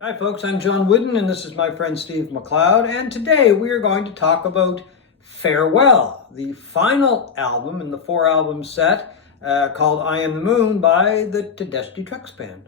Hi folks, I'm John Wooden and this is my friend Steve McLeod, and today we are going to talk about Farewell, the final album in the 4-album set called I Am the Moon by the Tedeschi Trucks Band.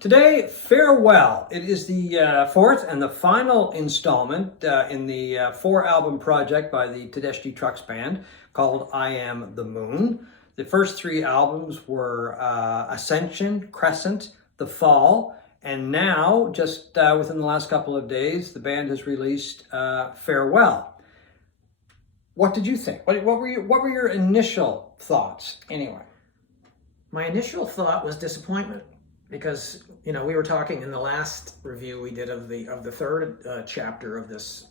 Today, Farewell. It is the fourth and the final installment in the 4-album project by the Tedeschi Trucks Band called I Am the Moon. The first 3 albums were Ascension, Crescent, The Fall, and now, just within the last couple of days, the band has released Farewell. What did you think? What were your initial thoughts, anyway? My initial thought was disappointment because we were talking in the last review we did of the third chapter of this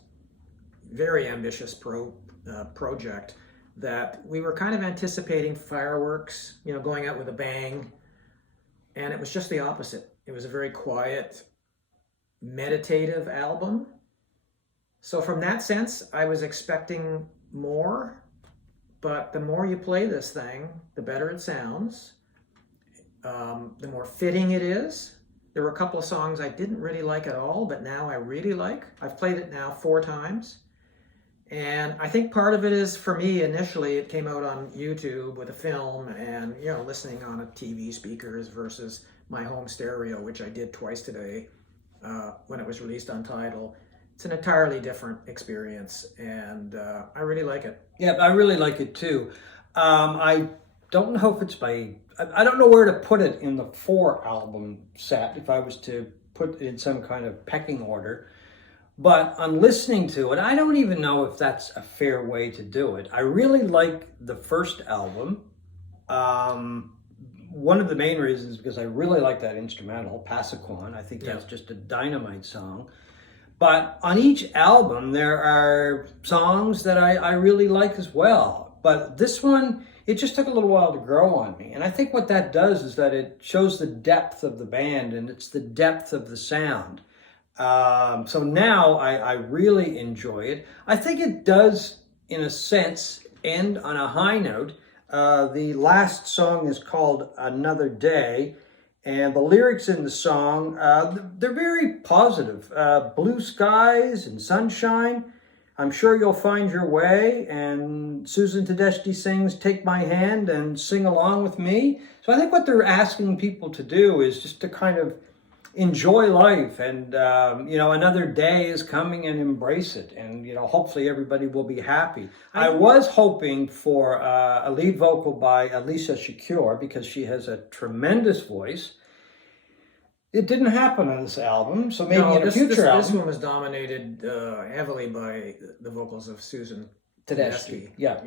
very ambitious project that we were kind of anticipating fireworks, going out with a bang, and it was just the opposite. It was a very quiet, meditative album. So from that sense, I was expecting more, but the more you play this thing, the better it sounds. The more fitting it is. There were a couple of songs I didn't really like at all, but now I really like. I've played it now 4 times. And I think part of it is, for me, initially, it came out on YouTube with a film and, listening on a TV speakers versus my home stereo, which I did twice today when it was released Untitled. It's an entirely different experience, and I really like it. Yeah, I really like it too. I don't know if it's I don't know where to put it in the 4-album set if I was to put it in some kind of pecking order. But on listening to it, I don't even know if that's a fair way to do it. I really like the first album. One of the main reasons is because I really like that instrumental, Passaquan. I think that's just a dynamite song. But on each album, there are songs that I really like as well. But this one, it just took a little while to grow on me. And I think what that does is that it shows the depth of the band and it's the depth of the sound. So now I really enjoy it. I think it does, in a sense, end on a high note. The last song is called Another Day. And the lyrics in the song, they're very positive. Blue skies and sunshine. I'm sure you'll find your way. And Susan Tedeschi sings, Take My Hand and Sing Along With Me. So I think what they're asking people to do is just to kind of enjoy life. And, another day is coming and embrace it. And, hopefully everybody will be happy. I was hoping for a lead vocal by Alicia Shakur because she has a tremendous voice. It didn't happen on this album, so maybe in a future album. This one was dominated heavily by the vocals of Susan Tedeschi. Yeah.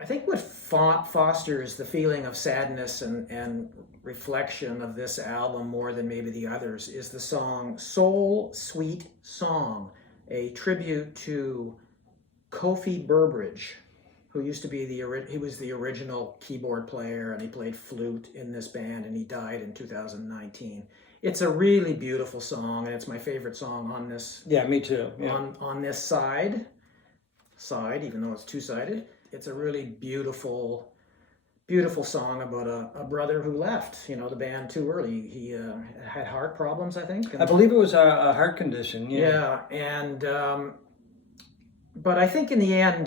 I think what fosters the feeling of sadness and reflection of this album more than maybe the others is the song Soul Sweet Song, a tribute to Kofi Burbridge, who used to be he was the original keyboard player, and he played flute in this band, and he died in 2019. It's a really beautiful song, and it's my favorite song on this. Yeah, me too. Yeah. On this side, even though it's 2-sided. It's a really beautiful song about a brother who left, the band too early. He had heart problems, I think. I believe it was a heart condition. Yeah, and but I think in the end,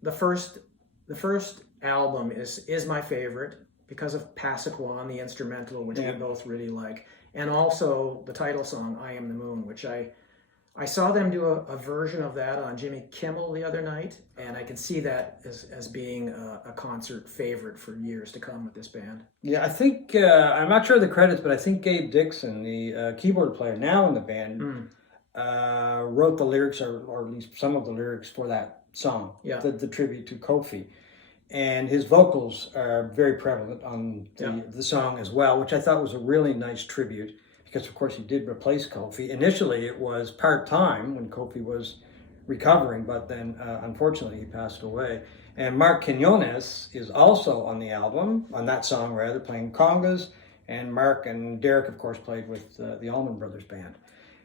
the first album is my favorite because of Passaquan, the instrumental, which we both really like, and also the title song I Am the Moon, which I saw them do a version of that on Jimmy Kimmel the other night, and I can see that as being a concert favorite for years to come with this band. Yeah, I think, I'm not sure of the credits, but I think Gabe Dixon, the keyboard player now in the band, wrote the lyrics, or at least some of the lyrics for that song, the tribute to Kofi. And his vocals are very prevalent on the song as well, which I thought was a really nice tribute. Because, of course, he did replace Kofi. Initially, it was part-time when Kofi was recovering, but then, unfortunately, he passed away. And Mark Quinones is also on the album, on that song, rather, playing congas. And Mark and Derek, of course, played with the Allman Brothers Band.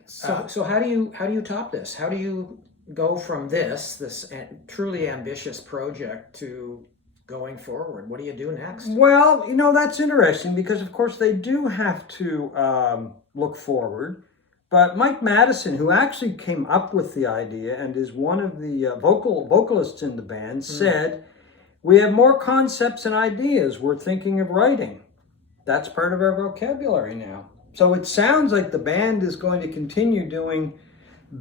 So how do you top this? How do you go from this truly ambitious project to going forward? What do you do next? Well, that's interesting because, of course, they do have to look forward. But Mike Madison, who actually came up with the idea and is one of the vocalists in the band, said, "We have more concepts and ideas we're thinking of writing. That's part of our vocabulary now." So it sounds like the band is going to continue doing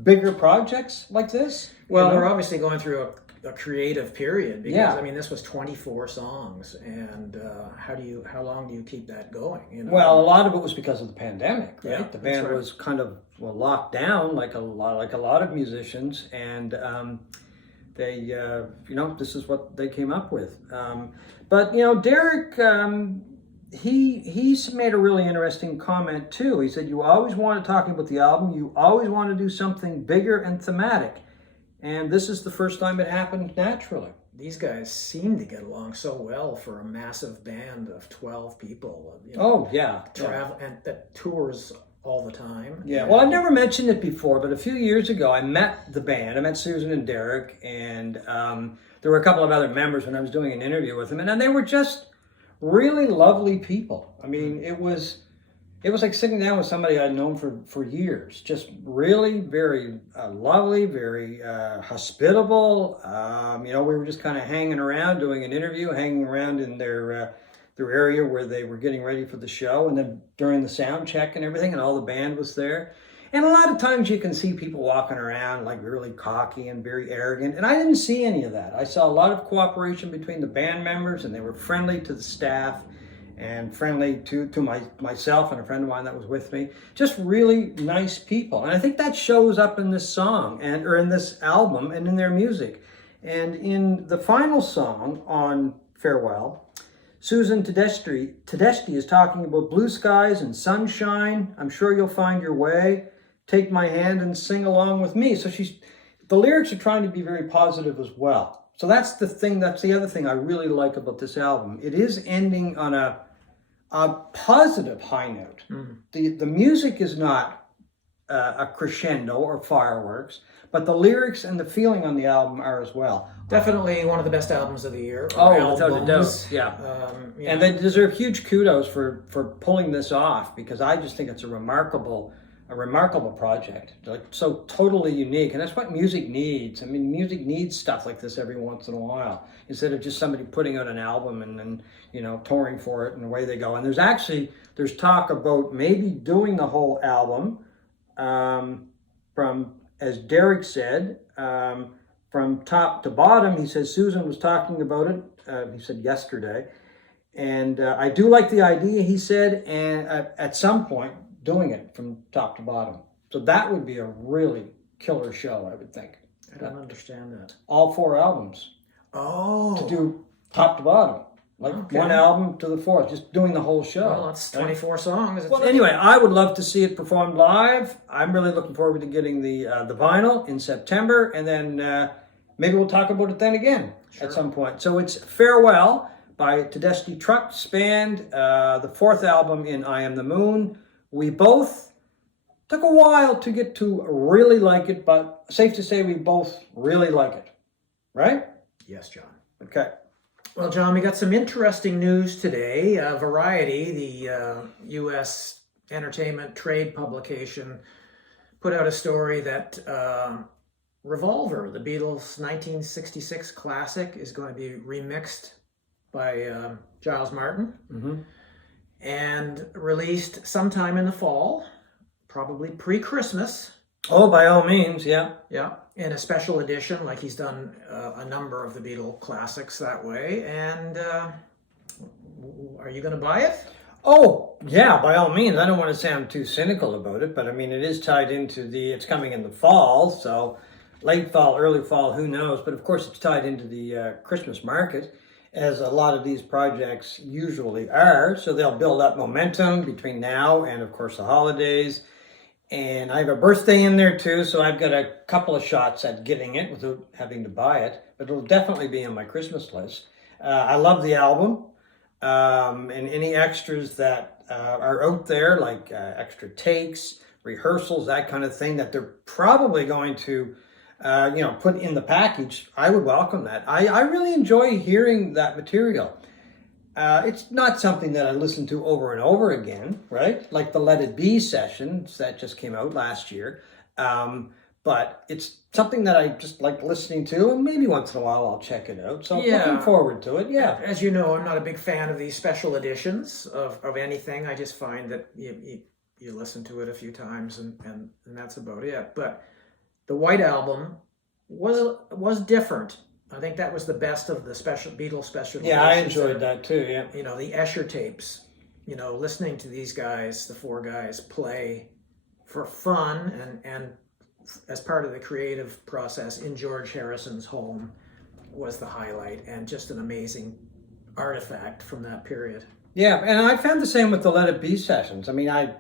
bigger projects like this. Well, we're obviously going through a creative period because Yeah. I mean this was 24 songs, and how long do you keep that going? Well, a lot of it was because of the pandemic, right? Yeah, The band right. was kind of locked down, like a lot of musicians, and they this is what they came up with. But Derek. He's made a really interesting comment too. He said, "You always want to talk about the album. You always want to do something bigger and thematic, and this is the first time it happened naturally." These guys seem to get along so well for a massive band of 12 people. Oh yeah, travel and that tours all the time. Yeah. Well, I've never mentioned it before, but a few years ago, I met the band. I met Susan and Derek, and there were a couple of other members when I was doing an interview with them, and they were just really lovely people. I mean, it was like sitting down with somebody I'd known for years. Just really very lovely, very hospitable. We were just kind of hanging around, doing an interview, hanging around in their area where they were getting ready for the show, and then during the sound check and everything, and all the band was there. And a lot of times you can see people walking around like really cocky and very arrogant, and I didn't see any of that. I saw a lot of cooperation between the band members, and they were friendly to the staff and friendly to myself and a friend of mine that was with me. Just really nice people. And I think that shows up in this song or in this album and in their music. And in the final song on Farewell, Susan Tedeschi is talking about blue skies and sunshine. I'm sure you'll find your way. Take my hand and sing along with me. So the lyrics are trying to be very positive as well. So that's the other thing I really like about this album. It is ending on a positive high note. The music is not a crescendo or fireworks, but the lyrics and the feeling on the album are as well. Definitely one of the best albums of the year. Oh, without a doubt, yeah. And they deserve huge kudos for pulling this off, because I just think it's a remarkable project, like so totally unique, and that's what music needs. I mean, music needs stuff like this every once in a while, instead of just somebody putting out an album and then touring for it and away they go. And there's talk about maybe doing the whole album from, as Derek said, from top to bottom. He says Susan was talking about it. He said yesterday, and I do like the idea. He said, and at some point, doing it from top to bottom. So that would be a really killer show, I would think. I don't understand that. All 4 albums. Oh. To do top to bottom. Like one album to the 4th, just doing the whole show. Well, that's 24 songs. Well, anyway, I would love to see it performed live. I'm really looking forward to getting the vinyl in September, and then maybe we'll talk about it then again at some point. So it's Farewell by Tedeschi Trucks Band, the 4th album in I Am the Moon. We both took a while to get to really like it, but safe to say we both really like it. Right? Yes, John. Okay. Well, John, we got some interesting news today. Variety, the U.S. entertainment trade publication, put out a story that Revolver, the Beatles' 1966 classic, is going to be remixed by Giles Martin. Mm-hmm. And released sometime in the fall, probably pre-Christmas. Oh, by all means, yeah. Yeah, in a special edition, like he's done a number of the Beatle classics that way. And are you going to buy it? Oh, yeah, by all means. I don't want to sound too cynical about it, but I mean, it is tied into it's coming in the fall, so late fall, early fall, who knows? But of course, it's tied into the Christmas market, as a lot of these projects usually are. So they'll build up momentum between now and, of course, the holidays. And I have a birthday in there too, so I've got a couple of shots at getting it without having to buy it. But it'll definitely be on my Christmas list. I love the album, and any extras that are out there, like extra takes. rehearsals, that kind of thing, that they're probably going to put in the package, I would welcome that. I really enjoy hearing that material. It's not something that I listen to over and over again, right? Like the Let It Be sessions that just came out last year. But it's something that I just like listening to, and maybe once in a while I'll check it out. So looking forward to it, yeah. As you know, I'm not a big fan of these special editions of anything. I just find that you listen to it a few times and that's about it. But the White Album was different. I think that was the best of the Beatles special editions. Yeah, I enjoyed that too, yeah. The Escher tapes, listening to these guys, the four guys, play for fun and as part of the creative process in George Harrison's home was the highlight, and just an amazing artifact from that period. Yeah, and I found the same with the Let It Be sessions. I mean, I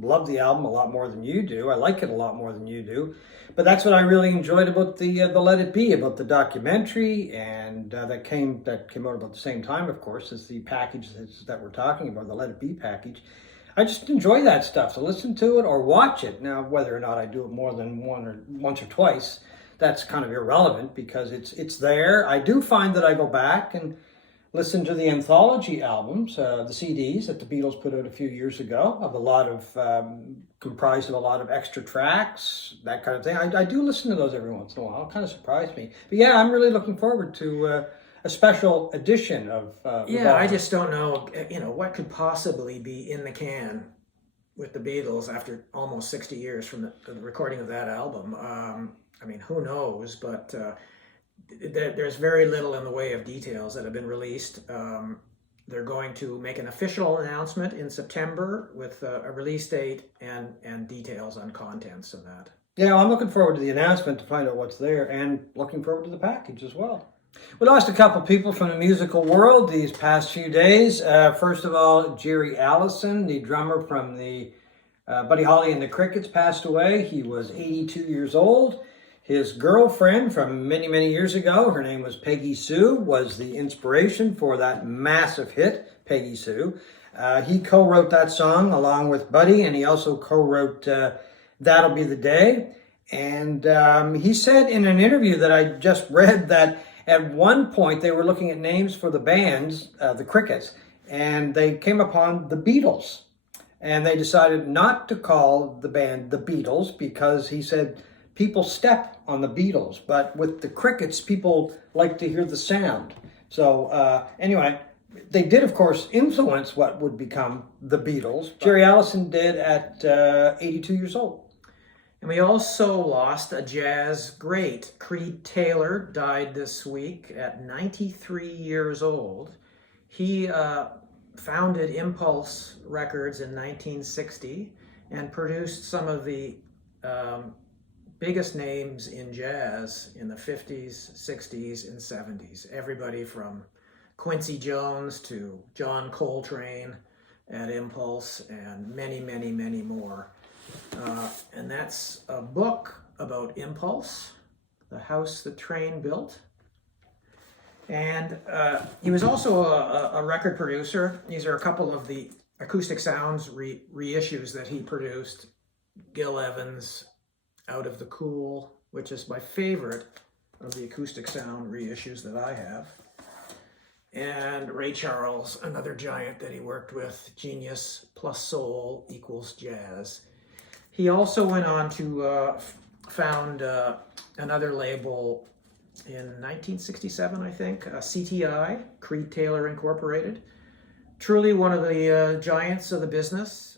love the album a lot more than you do. I like it a lot more than you do. But that's what I really enjoyed about the Let It Be, about the documentary, and that came out about the same time, of course, as the package that we're talking about, the Let It Be package. I just enjoy that stuff, to listen to it or watch it. Now, whether or not I do it more than once or twice, that's kind of irrelevant because it's there. I do find that I go back and listen to the anthology albums, the CDs that the Beatles put out a few years ago, of a lot of comprised of a lot of extra tracks, that kind of thing. I do listen to those every once in a while. It kind of surprised me. But yeah, I'm really looking forward to a special edition of Revolver. I just don't know, what could possibly be in the can with the Beatles after almost 60 years from the recording of that album. I mean, who knows? But there's very little in the way of details that have been released. They're going to make an official announcement in September with a release date and details on contents and that. Yeah, I'm looking forward to the announcement to find out what's there, and looking forward to the package as well. We lost a couple people from the musical world these past few days. First of all, Jerry Allison, the drummer from the Buddy Holly and the Crickets, passed away. He was 82 years old. His girlfriend from many, many years ago, her name was Peggy Sue, was the inspiration for that massive hit, Peggy Sue. He co-wrote that song along with Buddy, and he also co-wrote That'll Be the Day. And he said in an interview that I just read that at one point they were looking at names for the bands, the Crickets, and they came upon the Beatles. And they decided not to call the band the Beatles because he said people step on the Beatles, but with the Crickets, people like to hear the sound. So anyway, they did, of course, influence what would become the Beatles. Jerry Allison did at 82 years old. And we also lost a jazz great. Creed Taylor died this week at 93 years old. He founded Impulse Records in 1960 and produced some of the biggest names in jazz in the 50s, 60s, and 70s. Everybody from Quincy Jones to John Coltrane at Impulse and many, many, many more. And that's a book about Impulse, The House the Train Built. And he was also a record producer. These are a couple of the Acoustic Sounds reissues that he produced. Gil Evans, Out of the Cool, which is my favorite of the Acoustic Sound reissues that I have. And Ray Charles, another giant that he worked with, Genius plus Soul equals Jazz. He also went on to found another label in 1967, I think, CTI, Creed Taylor Incorporated. Truly one of the giants of the business.